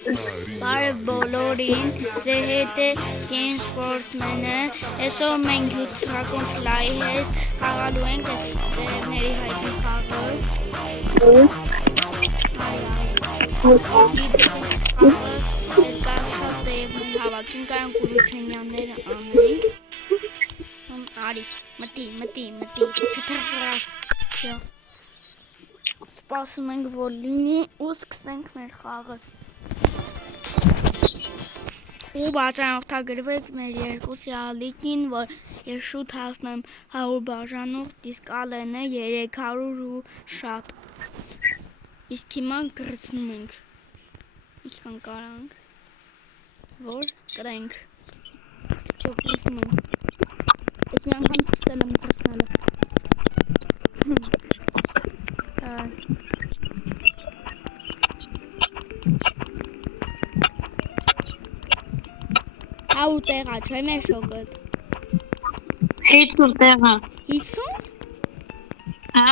Բարև բոլորին, ձեր հետ է Կեն Սպորտմենը, այսօր մենք յութրակոն ֆլայի հետ խաղալու ենք այս տերևների հայտնի խաղը։ Մեր կար շատ տերևներ հավաքին, կարանք ուլուչենյանները անենք։ Արի, մտի, չթրվրա։ Սպասում ենք, որ լինի ու սկսենք մեր խաղը։ Ու բաժանորդագրվեք մեր երկուսի ալիքին, որ ես շուտ հասնեմ 100 բաժանորդ, իսկ Ալենը 300 ու շատ։ Իսկ հիմա կրծնում ենք։ Ինչքան կարանք, որ կրենք։ Չո կրծնում ենք։ Ես մի անգամ սկսել եմ կրծնելը։ Հաու տեղա չէ մեր շոգոտ։ 50 տեղա։ 50? Հա։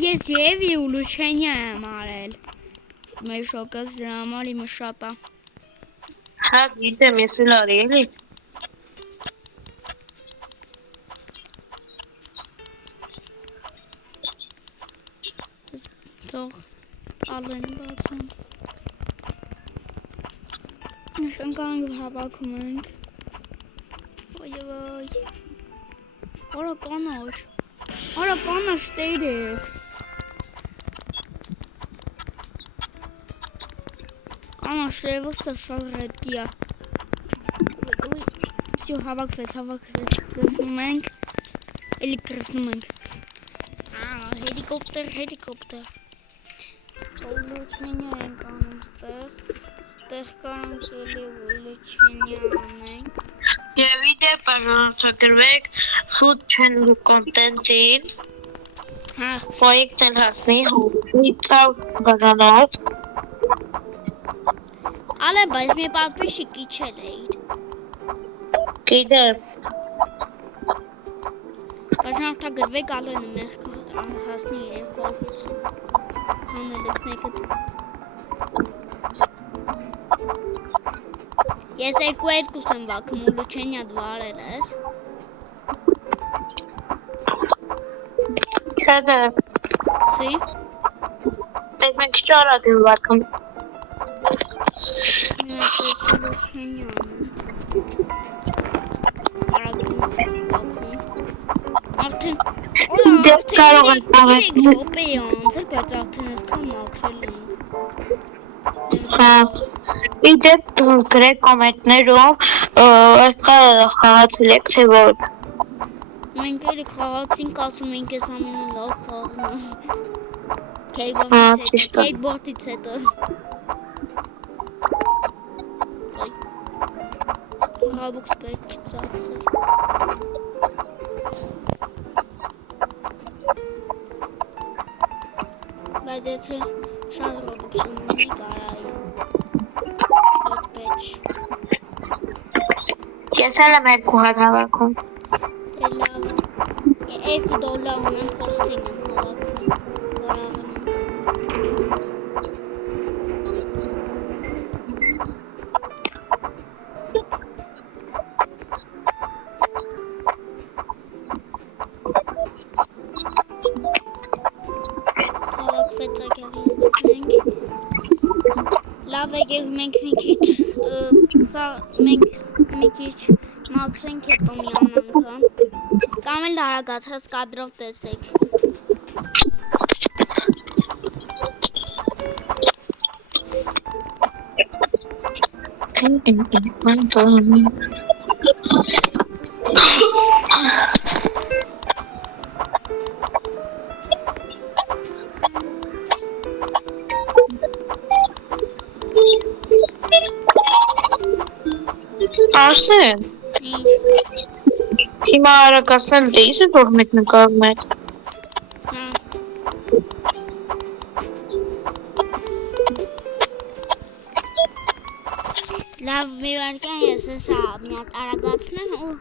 Ես Եվի ուլուչենյա եմ արել։ Մեր շոգոտ դրա համար իմը շատ է։ Հա, գիտեմ, ես էլ արի, էլի։ Թող Ալեն բացում։ Նշան կանք հավաքում ենք։ Ոյ։ Արա կանաչ տերև։ Կանաչ տերևը շատ ռետկի է։ Всё, հավաքվեց, կրծնում ենք, էլի կրծնում ենք։ Հելիկոպտեր։ Ուլուչենյա ենք անում ստեղ կարանք էլի ուլուչենյա անենք։ Եվ իդե բաժանորդագրվեք Food Channel Content-ին, պոյեկտեն հասնի 500 բաժանորդ։ Ալե, բայց մի պատպիշիկ իչել էիր։ Գիտեմ։ Բաժանորդագրվեք Ալենը մեր հասնի 250 հանել եք մեկըտ։ Ես 2-2 եմ վաքում, ուլուչենյա դու արել ես։ Չէ։ Խի։ Բայց մենք քիչ արագ եմ վարքում։ Ես ուլուչենյա անեմ։ Արագ եմ վաքում։ Արդեն 3 րոպե է անցել, բայց արդեն այսքան մաքրել ենք։ Հա։ Իդեպ գրեք կոմենտներում այս խաղացել եք թե ոչ։ Մենք էլի խաղացինք, ասում ենք ես ամենալավ խաղն է։ Քեյբորդից հետո։ Ռոբուքս պետք չի ծախսել։ Բայց եթե շատ ռոբուքս ունենի կարայի։ Այդ պետք։ Ես էլ եմ 2 հատ հավաքում։ Դե լավ է։ $2 ունեմ, խոսքին եմ հավաքում։ Բարավն եմ։ Հավաքվեցակ եղիցնենք։ Լավ եկև մենք մի քիչ մաքրենք հետո մի անգամ։ Կամ էլ արագացրած կադրով տեսեք։ Արսեն։ Հիմա արագացնեմ դե իսկ որ մեկ նկարում եք։ Լավ մի վարկյան ես հեսա մի հատ արագացնեմ ու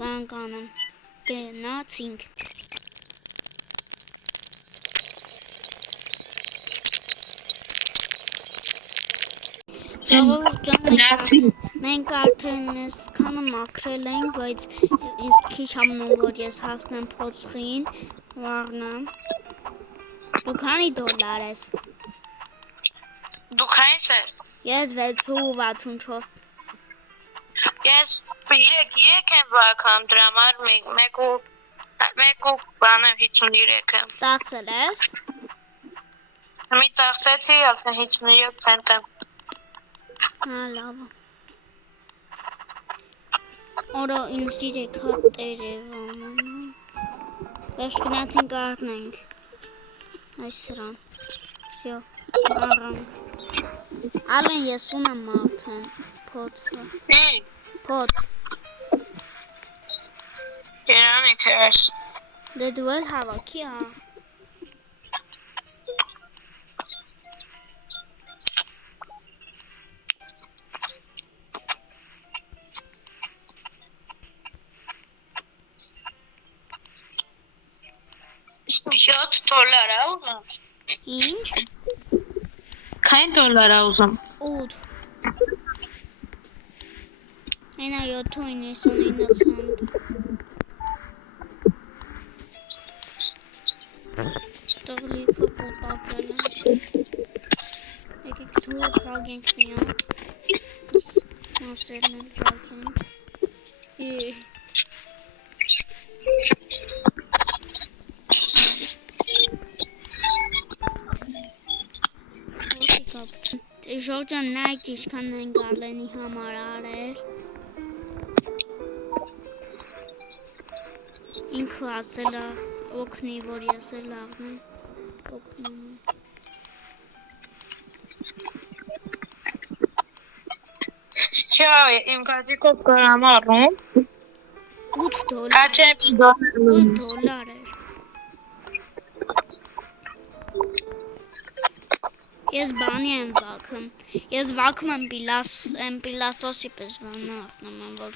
բան կանեմ։ Գնացինք։ Ժողովուրդ ջան, մենք արդեն սկանը մաքրել ենք, բայց ես քիչ ամնում, որ ես հասնեմ փոცხին, վաղնամ։ Դու քանի դոլար ես։ Դու քանից ես։ Ես 6.64։ Ես 3 եմ վակամ դրա համար 1.53 եմ։ Ծախսել ես։ Մի ծախսեցի արդեն 53 ցենտ եմ։ Հա, լավ։ Օրո ինձ դիրեք հատ տերևամ։ Բայց գնացինք առնենք։ Այս սրան։ Всё, առանք։ Ալեն ես ունեմ արդեն փոթը։ Փոթ։ Դերանի թես։ Դե դու էլ հավաքի, հա։ $7 ուզում։ Ինչ։ Քանի դոլար ուզում։ 8։ Այնա 7.99 ցանտ։ Տղլիքը պոտակել է։ Եկեք դու փագենք միան։ Մասերն էլ փագենք։ Ժողջան նայք ինչքան են Գալենի համար արել։ Ինքը ասել է օգնի, որ ես էլ լավնեմ օգնում։ Շա, իմ գազիկով կարամ առում։ $8։ Աչեմ $8 էր։ Ես բանի եմ վաքում։ Ես վաքում եմ պիլասոսի պես բանը աղնում եմ, որ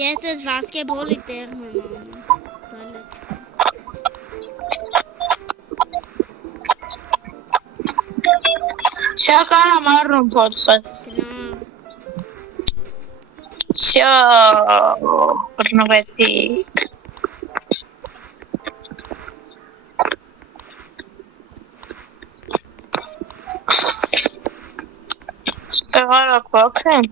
ես ես վասկեբոլի տեղն եմ անում։ Զալետ։ Շա կարամ առում փոցը։ Գնա։ Շա, բռնվեցիք։ Ստեղարակ վաքեմ։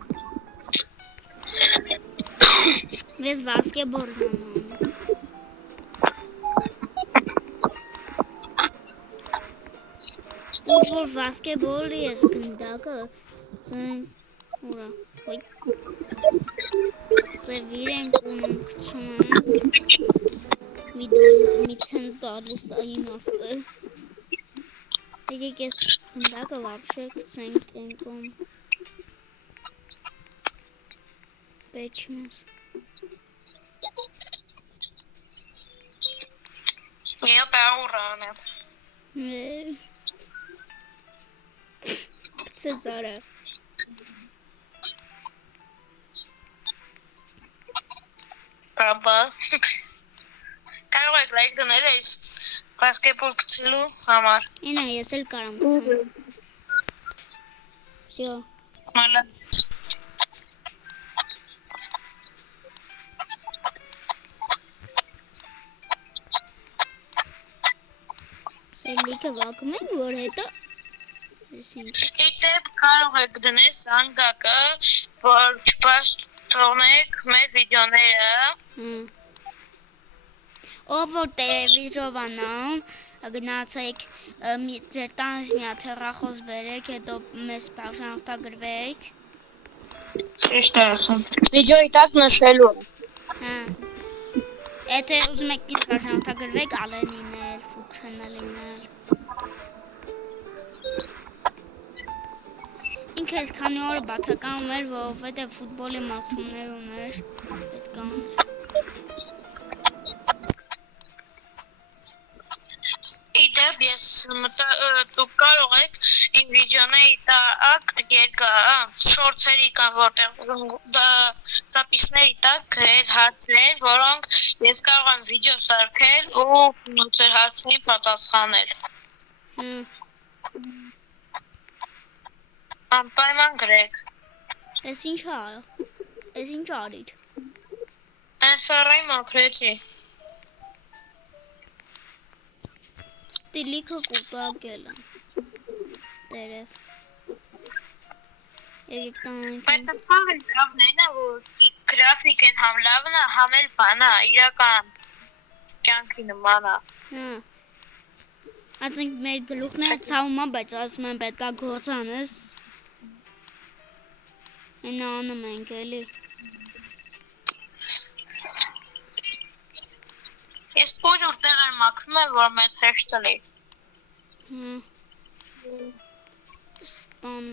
Ես վասկեբոլն եմ անում։ Որ վասկեբոլի ես գնդակը, ուրա, սևիր ենք ունում կչում ենք, մի ցենտ տալիս իմաստը։ Եկեք ես գնդակը վաբշե կծենք ենքում։ Պեչմես։ Եվ բաղուրան եմ։ Ծեծարը։ Բաբա։ Կարող եք լայք դնել այս բասկետբոլ գցելու համար։ Ինա ես էլ կարամ գցեմ։ Всё։ Մալա։ Սելիկը վակում ենք, որ հետո Իդեպ կարող եք դնել զանգակը, որ չփաստորնեք մեր վիդեոները։ Ով որ տելևիզորով անամ, գնացեք ձեր տանից մի հատ հեռախոս բերեք, հետո մեզ բաժանորդագրվեք։ Ճիշտ է ասում։ Վիդեոյի տակ նշելու։ Հա։ Եթե ուզում եք ինձ բաժանորդագրվեք, Ալենին էլ, Food Channel-ին էլ։ Ինքը այս քանի օրը բացակայում էր, որովհետև ֆուտբոլի մրցումներ ուներ, պետք է ուներ։ Իդեպ ես դուք կարող եք իմ վիդեոների տակ երկա շորցերի կան, որտեղ դա ծապիսների տակ գրել հարցներ, որոնք ես կարող եմ վիդեո սարքել ու ձեր հարցերին պատասխանել։ Անպայման գրեք։ Ես ինչ ա։ Ես ինչ արիր։ Այն սարայի մաքրեցի։ Ստիլիքը կուտակել եմ։ Տերև։ Եկեք տանք։ Բայց ցավը լավն է, որ գրաֆիկեն համ լավն է, համ էլ բանա, իրական կյանքի նման է։ Հա։ Ասենք մեր գլուխները ցավում է, բայց ասում են պետքա գործ անես։ Այնա անում ենք էլի։ Ես փոքր տեղեր մաքրում եմ, որ մեզ հեշտ լի։ Հա։ Ստան։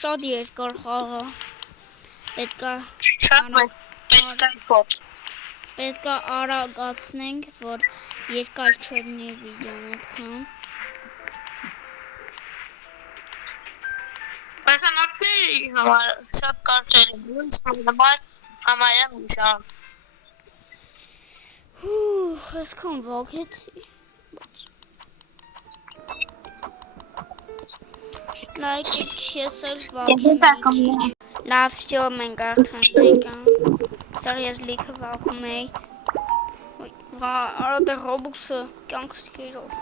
Շատ երկար խաղա։ Պետքա Շատ պետք է փոթ։ Պետքա արագացնենք, որ երկար չլինի վիդեոն այդքան։ Բայց անորքների համար շատ կարճ է լինում, համար համարյա մի ժամ։ Այսքան վագեցի։ Լայք ես էլ վագեմ։ Լավ, всё, մենք արդեն եկան։ Սա ես լիքը վագում էի։ Արա դե Roblox-ը կյանքս գերով։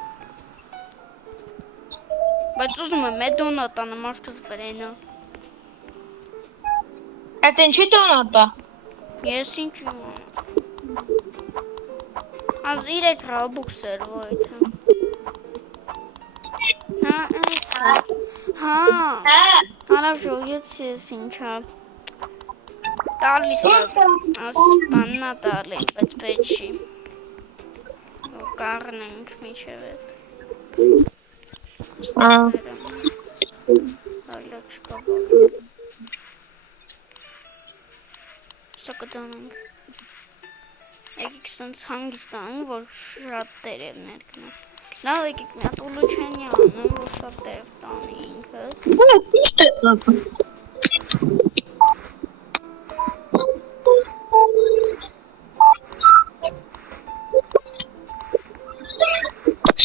Բայց ուզում եմ մեդոնա տանը մարդուս վրենա։ Այդ ինչի տոնոտա։ Ես ինչ իմ։ Az 3 Robux էր ոյթը։ Հա, էսա։ Հա։ Արավ ես ինչա։ Տալիս է։ Ասպաննա տալի, բայց պետք չի։ Կառնենք միջև այդ։ Այլա չկա բակ։ Սա կտանենք։ Եկեք սենց հանգստանք, որ շատ տերևներ կնա։ Լավ եկեք մի հատ ուլուչենի անեմ, որ շատ տերև տանի ինքը։ Ինչ է։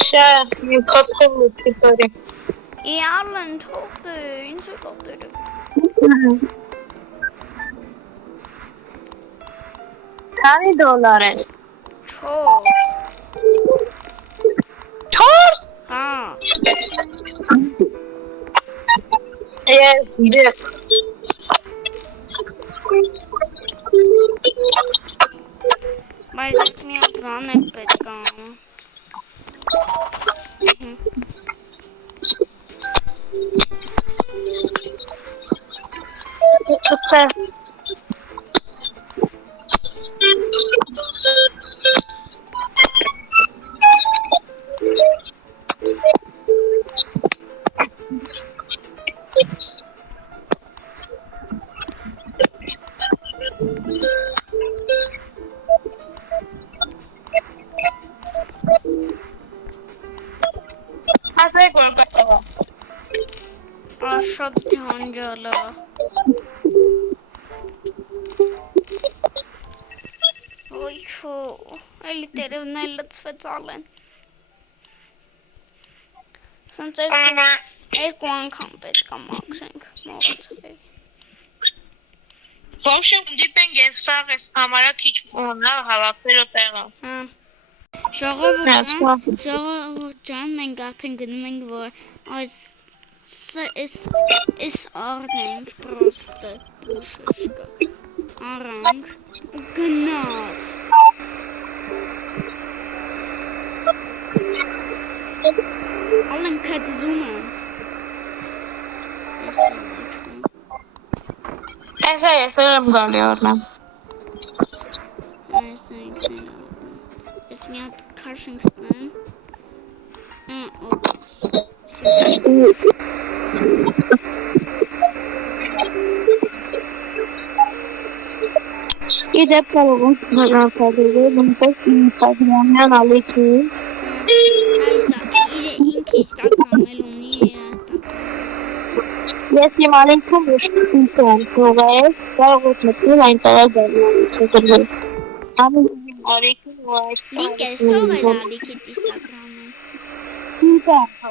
Շա, մի կոֆե մուտի բարի։ Իալն թողտը, ինչ է կոտերը։ Քանի դոլար է։ 4։ 4։ Հա։ Ես դիպ։ Բայց այդ մի բան է պետք է։ Ասեք որ կտա։ Շատ ջանջալա։ Ոյ քո, այլի տերևն էլ լցվեցալ են։ Սենց երկու անգամ պետք է մաքրենք, մոռացել էի։ Ոբշեմ դիպենք ես սաղ ես համարա քիչ մոնա հավաքվելու տեղը։ Հա։ Ժողովուրդ ջան, մենք արդեն գնում ենք, որ այս առնենք պրոստը ուշշկը, առանք ու գնաց։ Ալեն կատզում եմ։ Այսա ես եմ գալի օրնեմ։ Այսա ինքն էլ Ես մի հատ քաշենք ստան։ Օպս։ Իդեպ կարող ենք հրապարակել նույնպես Instagram-յան ալիքի։ Այսա, ինքը Instagram-ել ունի Ես իմ ալիքում ուշքին թողել, կարող եք մտնել այն տարալ բերնանից հետո։ Ամեն Արիքին ու այս Link ես թողել ալիքի Instagram-ում։ ինքա հա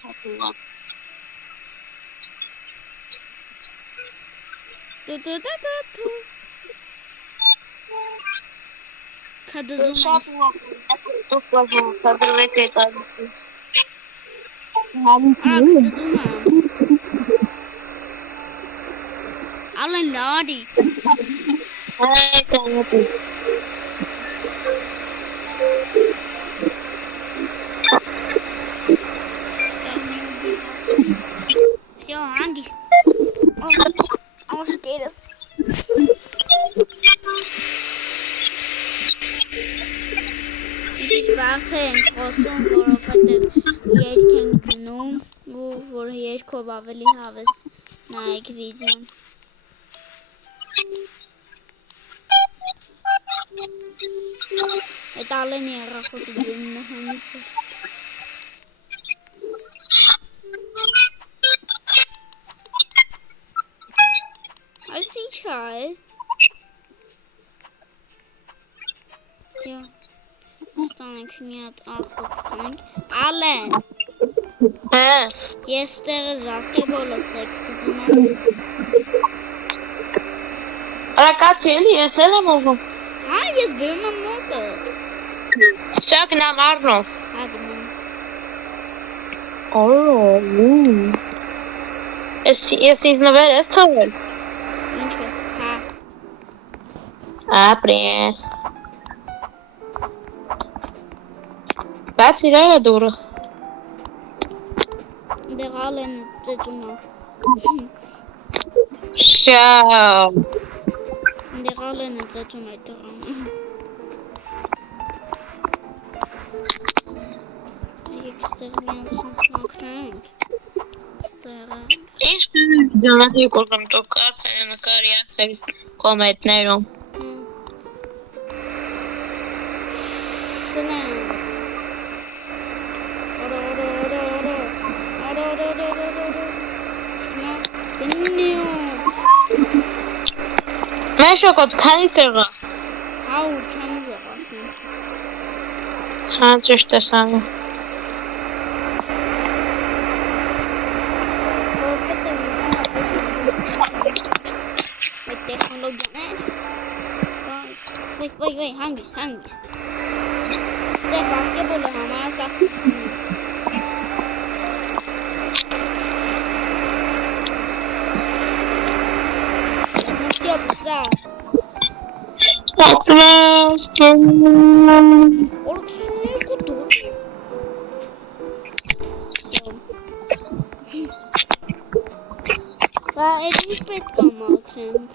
ցածուղա Դու Քադզում շատ դուք բաժանորդագրվեք այդ արիքին Քադզում Ալեն լարի Այ կանոթի Всё, ангис Աշկերս Իսկ բարձր ենք խոսում, որովհետև երգ ենք գնում ու որ երգով ավելի հավես նայեք վիդեոն Այդ ալենի առախոսը գյունն է հունից Այս ինչ է Всё Ստանենք մի հատ աղբակցենք Ալեն Ես ստեղս վասկեբոլը սեքցում Արակացի էլի ես էլ եմ ուզում Հա ես բերում եմ մոտը Շա գնամ առնով Հա գնում Ես ինձ նվեր ես թողել Ինչ է հա Ապրես Բաց իրայա դուրը Դեղ Ալենը ծեծում է Շա Դեղ Ալենը ծեծում է դրամ Եկ ստեղ միան սնց մաքրենք Ստեղը Ինչ դոնատի կոզում դուք արցենը նկարի ասել կոմետներում Շնեմ Մեշոկոտ քանի տեղը Հաուր չանի վեղասնում Հա ճիշտ ես անում Այդ տեխնոլոգիան է Վայ, հանգիս Դե բասկետբոլը համարասախություն Всё, пизда. Ապրես Օրքսունի կուտու Բա այդ ինչ պետք է մաքրենք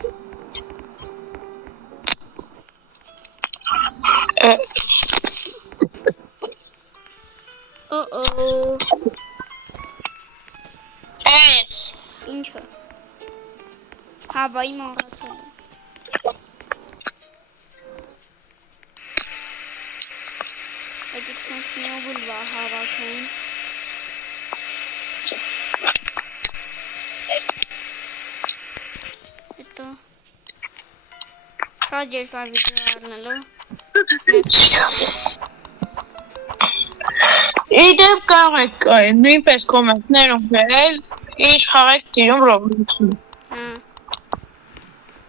Էս Ինչը Հավայի մոռացել եմ Այդ իքսանց միովուլ վա հավաքեն Հետո Շատ երկար վիդեո առնելու Իդեպ կարող եք նույնպես կոմենտներում գրել ինչ խաղեք տիրում Roblox-ում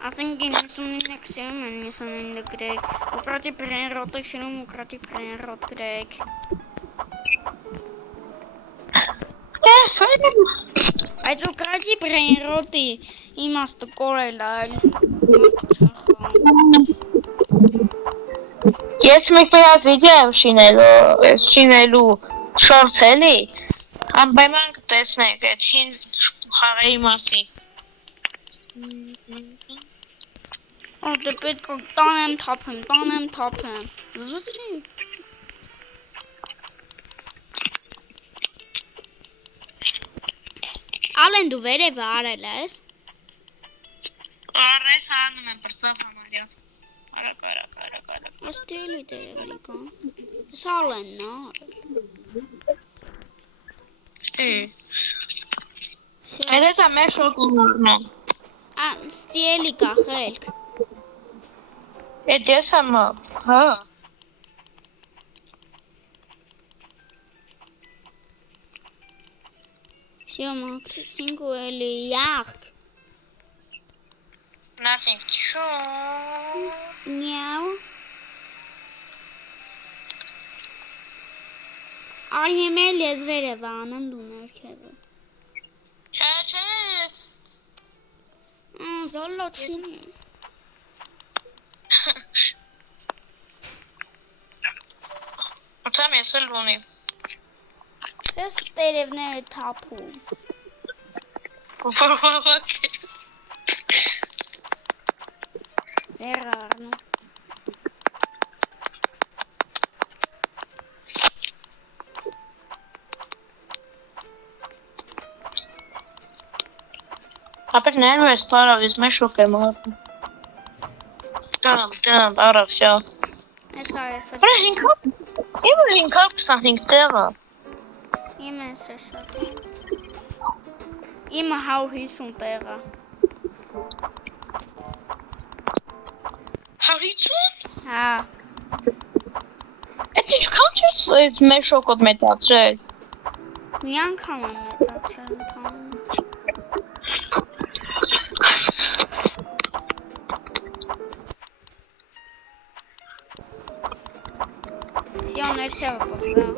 Ասենք 99 քսյում են 99 գրեք Ուկրատի պրեն ռոտը քսյում ուկրատի պրեն ռոտ գրեք Ես այդմ Այդ ուկրատի պրեն ռոտի իմաստը կորել այլ մարդու չան խաղում Ես մեկ պեհատ վիդեո եմ շինելու շորց էլի Անպայման կտեսնեք այդ հին խաղերի մասին Դե պետք է տանեմ թափեմ Զվսրի Ալեն դու վերևը արել ես Առես հանում եմ պրծով համարյով Արակ Աստիելի դերևլի կան Ես Ալենն արել Այդ ես ամեր շոկ ունարնով Ստիելի կա խելք Էդ ես եմ, հա։ Всё, մաքրեցինք ու էլի յախք։ Nothing. Նյաու։ Արի հիմել ես վերևը անեմ դու ներքևը։ Չէ։ Զոլլո չի։ Ութամ ես էլ ունիմ։ Ես տերևները թափում։ Ոքի։ Դեր առնում։ Ապեր ներվես տարավ, ես մեզ շոկ եմ աղում։ Դամ, արա, վսյա։ Էսա։ Բրա 525 տեղը։ Իմ էսա շատ։ Իմը 150 տեղը։ 150? Հա։ Էդ ինչքան չես մեզ շոկոտ մեծացրել։ Մի անգամ եմ մեծացրել ընդհանուր։ Всё, ներքևը փոխա։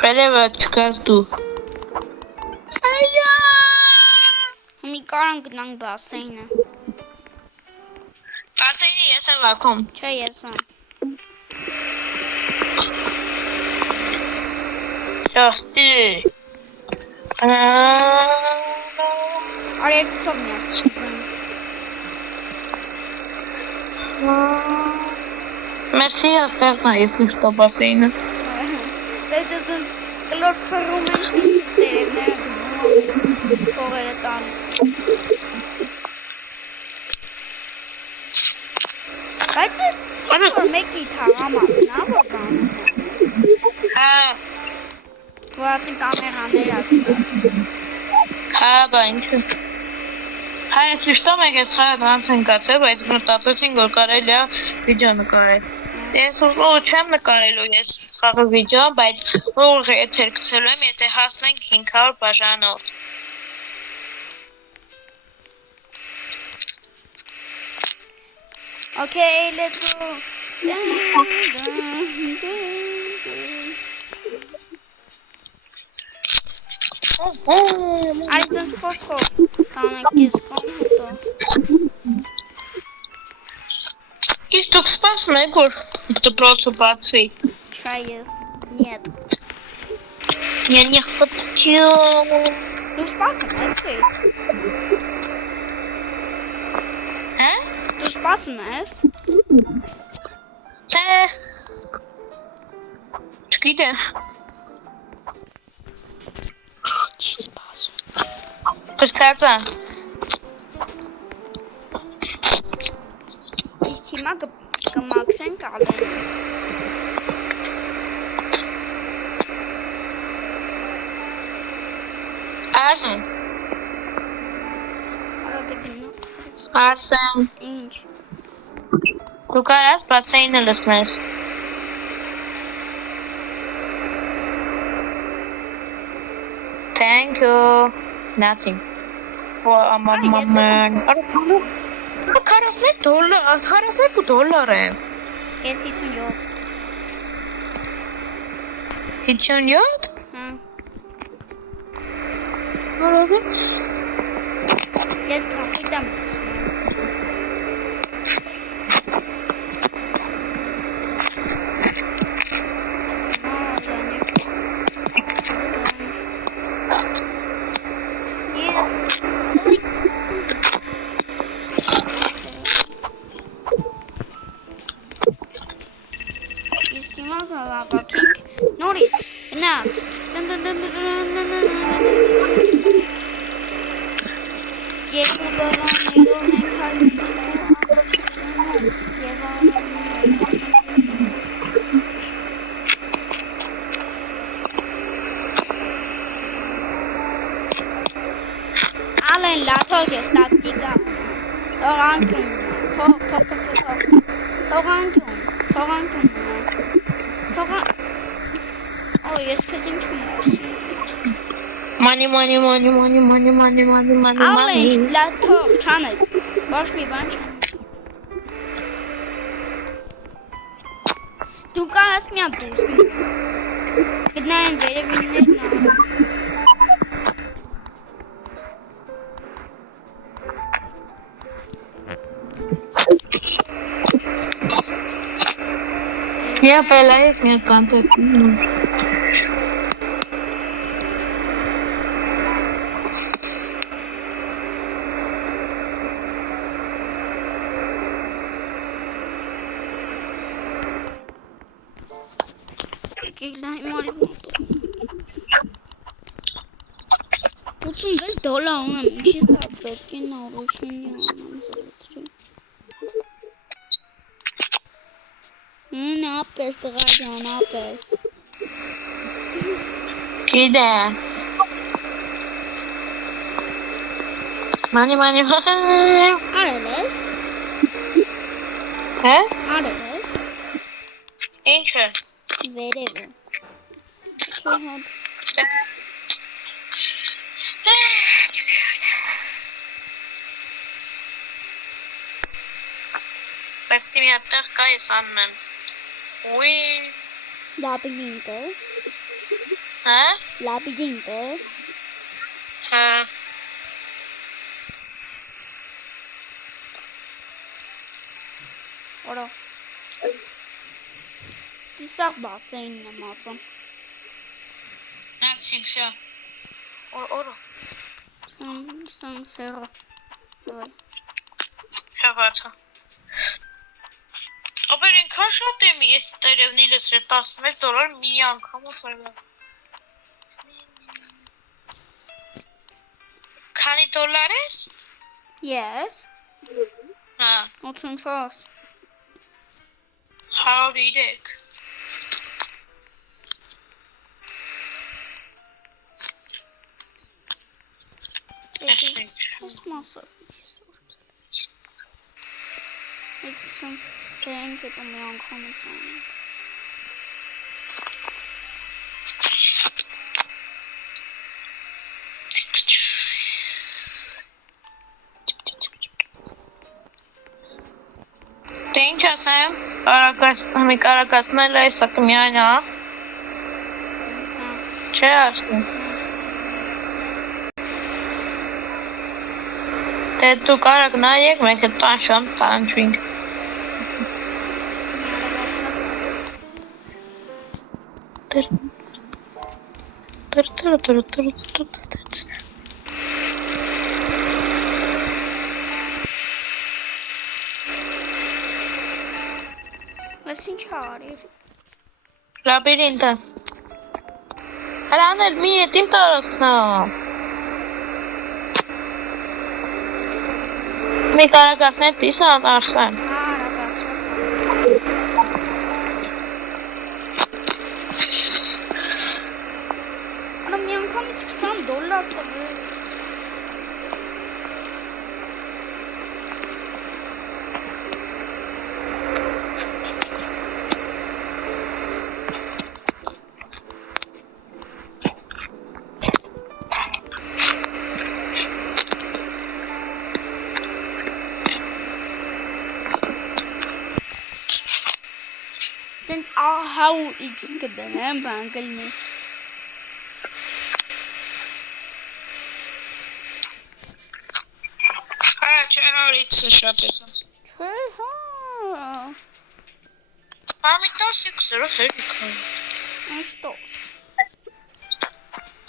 Վերևը չկաս դու։ Այա։ Հիմի կարան գնանք բասեյնը։ Բասեյնի ես եմ վաքում։ Չէ, ես եմ։ Ճաստի։ Արի երկուսով միած։ Մերսի աստեղն է, ես ուշտա բասեյնը։ Դες կլոր ֆռում են տերևները գնում փողերը տանից։ Բայց ես որ մեկի թաղամասն ա որ բանում է։ Հա, Որածին կամերաներ ակտար։ հա, բա ինչու։ Հա, ես ուշտա մեկ ես խայդ հանց են կացել, բայց մտածեցին, որ կարելի է վիդեո նկարել։ Ես չեմ նկարելու ես խաղը վիդեո, բայց ուղղ եթեր գցելու եմ, եթե հասնենք 500 բաժանոց։ Okay, let's go. Այստեղ ֆոսֆոր կանենք ես կամուտո։ Իսկ դուք սպասում եք, որ դպրոցը բացվի։ Չէ ես, нет։ Я не хочу։ Դու սպասում ես թե։ Հա։ Դու սպասում ես։ Չգիտեմ։ Չի սպասում։ Կստացա։ Իսկ հիմա կմաքրենք ալեն։ Արժեն։ Արսեն։ Ինչ։ Դու կարաս բասեյնը լսնես։ Thank you. Nothing. For a man. $42 է։ Ես 57։ 57? Հա։ Որովի՞ց։ Ես կապի դամ։ Նորից, գնաց։ Երկու բաններով մենք Ալեն լաթող ես տակտիկա։ Տող անկում։ Թողանջում։ Օ, ես քեզ ինչ մոռացի։ Money. Ալենջ, լաթող, չանես։ Ոչ մի բան չանես։ Դու կարաս մի հատ դուրս գնաս։ Գտնային երևիններն աղ։ Я пелаек нет контакт. $86 ունեմ, ինչի սա պետք է նորոշինի անեմ զրեցրի։ Ապես տղա ջան, ապես։ Գիտե։ Money. Արել ես։ Հե? Արել ես։ Ինչը։ Վերևը։ Չէ հատ։ Պեստի մի հատեղ կա ես անում եմ։ Ուի։ Լապիդինտը։ Հա? Լապիդինտը։ Հա։ Օրա։ Դիսաղ բասեինն եմ ածում։ Նացինք շա։ Օրո։ Սան սեղը։ Դվայ։ Շավացա։ Ապեր ինքան շատ եմ ես տերևնի լսրել $11 մի անգամ ուսարվա։ Քանի դոլար ես? Yes։ Հա։ 84։ 103։ Ես մասը։ Էքսան դեն կետում մի անգամ ուսանում։ Դե ինչ ասեմ, կարակացնել այս ակը միայն հա։ Չէ ասում։ Դե դու կարակ նայեք, մենք է տանշամ տանչվինք։ Ես ինչ արիր։ Լաբիրինտը։ Հրանել մի ետ իմ տարածքնա։ Մի կարակացնել տիսան արսան։ Արա մի անգամից $20 տվեց։ Since how X կդնեմ, բան կլինի։ Հա, չէ, հարիցը շատ էսա։ Չէ, հա։ Հա, մի 10x-ը հերիքա։ Այստո։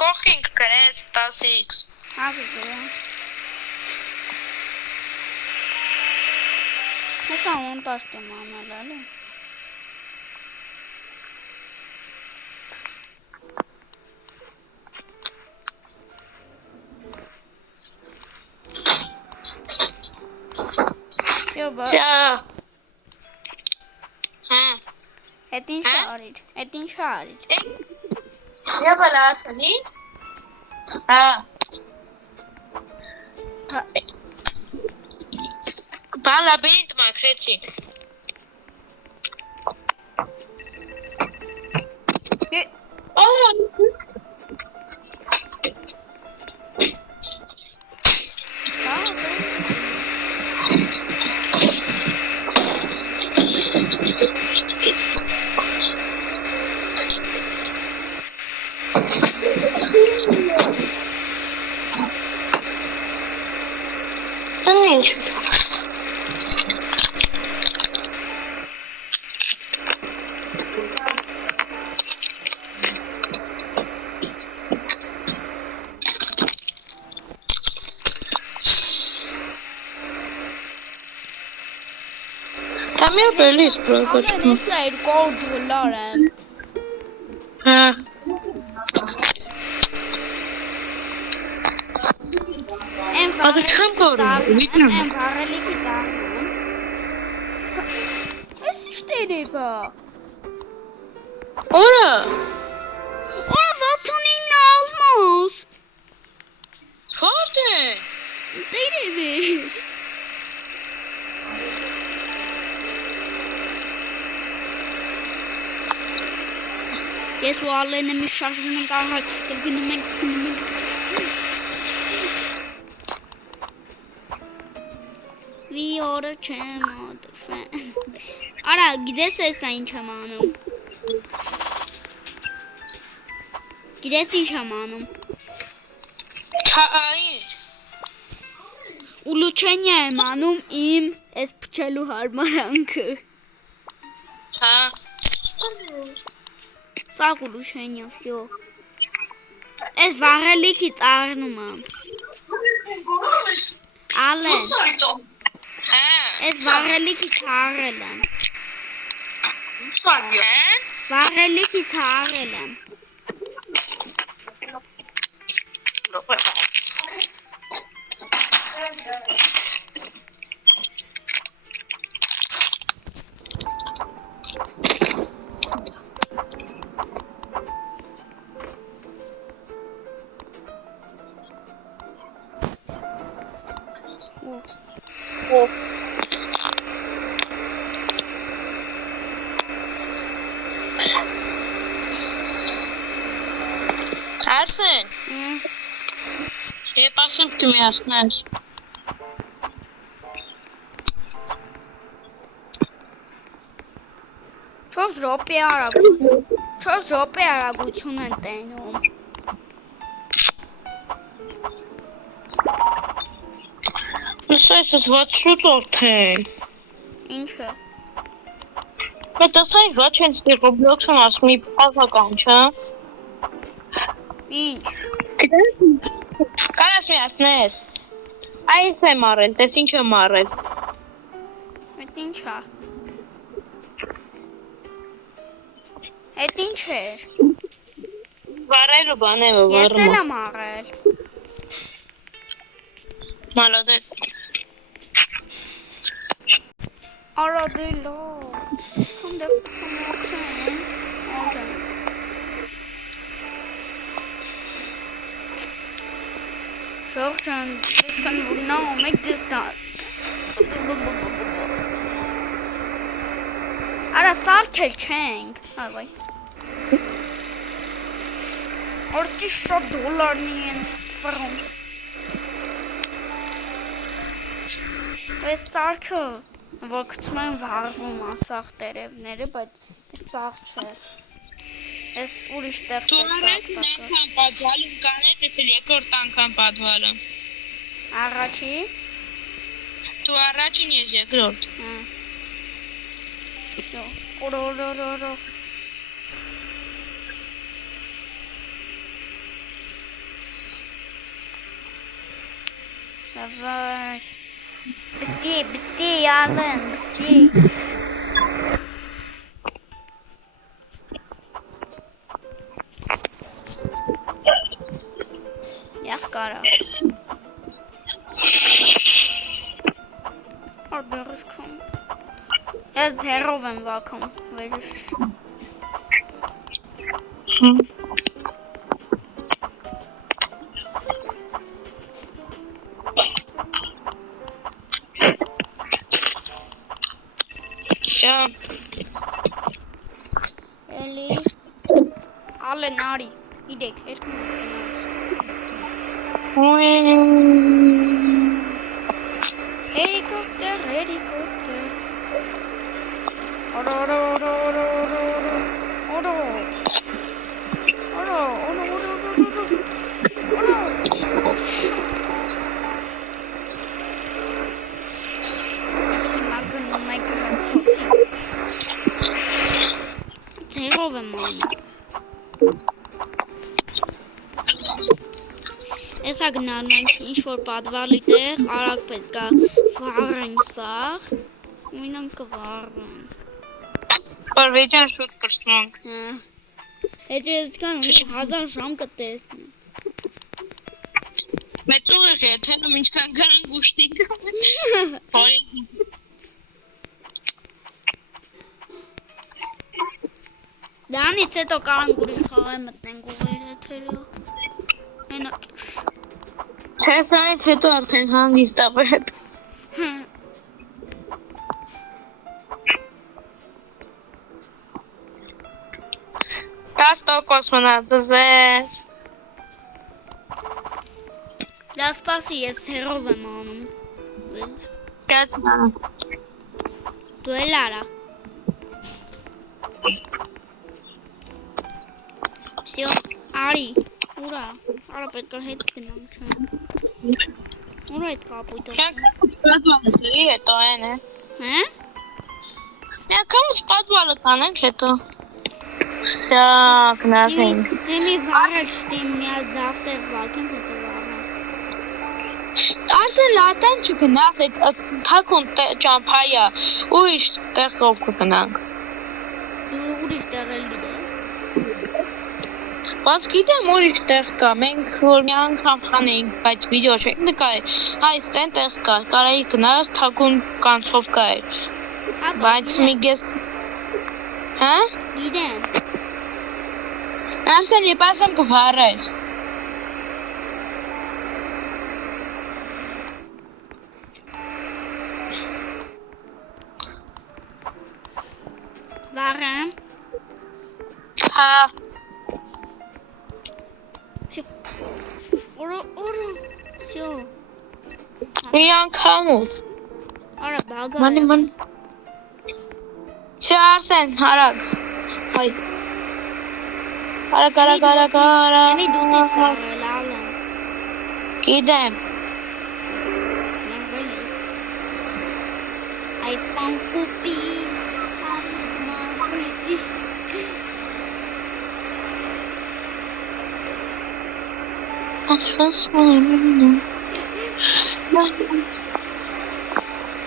Կողքինք գրեց 10x։ Հա, գիտեմ։ Հեսա մոնտաժ եմ անել, էլի։ Շա։ Էդ ինչ արիր, էդ ինչ արիր։ Շա բալասնի։ Հա։ Հա լաբիրինթ մաքրեցի։ Ինչ։ Համիա բելիս բրոկոչում։ Ես այդ $2 եմ։ Հա։ Ադու չեմ կորում, վիդնում։ Եմ վարելիքի ծառնում։ Ես ինչ տերևա։ Որը։ 69 ալմաս։ Որդ է։ Տերև է։ Ես ու Ալենը մի շարժում ենք ահար և գնում ենք։ Վի օրը չեմ ադրվեն։ Արա, գիտես ես այն ինչ եմ անում։ Գիտես ինչ եմ անում։ Ինչ։ Ուլուչենյա եմ անում իմ ես պչելու հարմարանքը։ Հա։ Սաղ ուլուչենյա, վյո։ Ես վաղելիքի ծարնում եմ։ Ալեն։ Հա։ Ես վաղելիքի ծարել եմ։ Վաղելիքի ծարել եմ։ Արսեն։ Եվ ասեմ կմիասնես։ 4 րոպե արագություն են տենում։ Ասես վատ շուտ օրթեն։ Ինչը։ Մետ ասայք վատ չեն ստի Roblox-ում ասում մի պավական, չա։ Ինչ։ Կարաս միասնես։ Այս եմ արել, տես ինչ եմ արել։ Այդ ինչ է։ Այդ ինչ էր։ Վարել ու բան եմ Ես վարում։ էլ եմ արել։ Մալադեց։ Արա դե լավ։ Հանդե պամոքեն։ Ադե։ Շողջան, this can now make this done. Արա սարքել չենք։ Հա վայ։ Օրտի շատ դոլարնի են վռում։ Այս սարքը որ գցում են վառվում ասաղ տերևները, բայց այս սաղ չէ։ Այս ուրիշ տեղ Դու առաջին անգամ պատվալում կանես, ես էլ երկրորդ անգամ պատվալում։ Առաջի։ Դու առաջին ես երկրորդ։ Օրորորորո։ Давай. Быстрее, быстрее, Ален, быстрее. Я в кара. Ордерском. Я с Herovem ваком, видишь? Շա։ Էլի Ալեն արի իրեք երկու Helicopter Ձերով եմ անում Էսա գնալու ենք ինչ-որ պատվալի տեղ, արագ պետք է վառենք սաղ, ու ինանք կվառենք Բարվեջան շուտ կրսնոնք Հետո ես կան 1000 ժամ կտեսնի Մեծ ուղիղ է, թենում ինչքան կարան գուշտիկ Դրանից հետո կարան գուրի խաղայ մտնենք ուղիղ եթերով Մենակ Չեսանից հետո արդեն հանգիստ ապետ 10% մնացես Դա սպասի ես հերով եմ անում Կաց մանա Դու էլ արա Всё, արի Ուրա, արա պետք է հետ գնանք Ուրա այդ կապույտով Չանք պատվալս լի հետո են է Հե? Միակամ պատվալը կանենք հետո Սա կնասենք Հեմի վարեք շտիմ միած դավտեր վակեմ հետո վարան Արսեն լատան չգնաս այդ թակուն ճամփայա ուրիշ տեղով կգնանք Դու ուրիշ տեղ էլ գիտես Բայց գիտեմ ուրիշ տեղ կա, մենք որ մի անգամ խանեինք, բայց վիդեո չենք նկարել, հայ ստեն տեղ կա, կարայի գնաս թակուն կանցով կայր, բայց մի գես, հա? Գիտեմ Արսեն եպ ասեմ կվարես Վարեմ Հա Օրո, всё Մի անգամուց Արա բագա Ման Չէ Արսեն, հարակ Հայ Արակ Եմի դու տես վարել, ալեն Գիտեմ Այդ պանկուպի Արիստ մագրեցի Ացվանց մոյմինը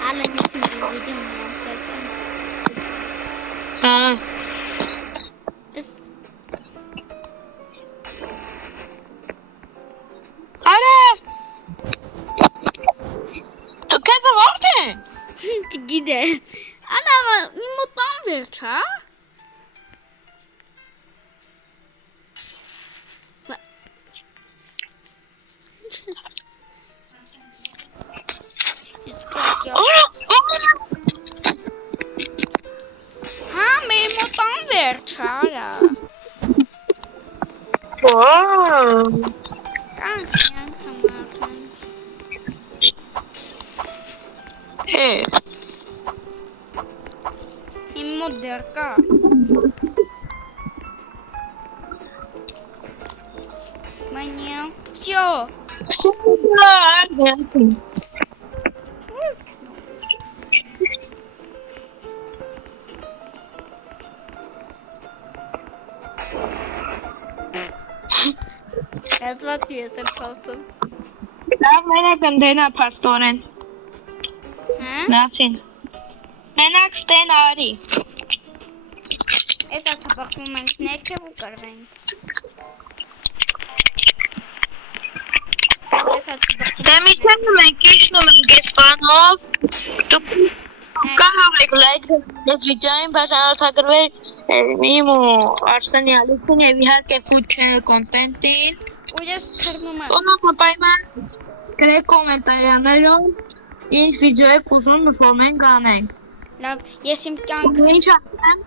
Ալեն միտին վիդեո միացրեցեմ Հա Ես Արա Դու կեզը ворդ է Չգիտե Անավա մոտան վերջ, հա? Ինչ ես Ես կրակյա Հա, մեր մոտան վերջ, արա Կանք յանք համարդան Իմ մոտ դեր կա Մանյա Всё Հեծված ես եմ փաստում Լավ մենակ ընդենա պաստորեն Հա? Նացին Մենակ ստեն արի Ես ատապախվում ենք ներքև ու կրվենք Ես ատապախվում Դե մի թենում ենք, իջնում ենք ես բանով Դուք կարող եք լայք ես վիդեոին բաժանորդագրվել իմ ու Արսենի ալիքին և իհարկե food channel content-ին Ու ես թրնում եմ Ոնով պայման գրեք կոմենտարյաներում ինչ վիդեո եք ուզում որ մենք անենք Լավ, ես իմ կյանքը, Ինչ ասեմ։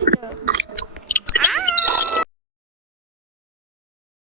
վсё։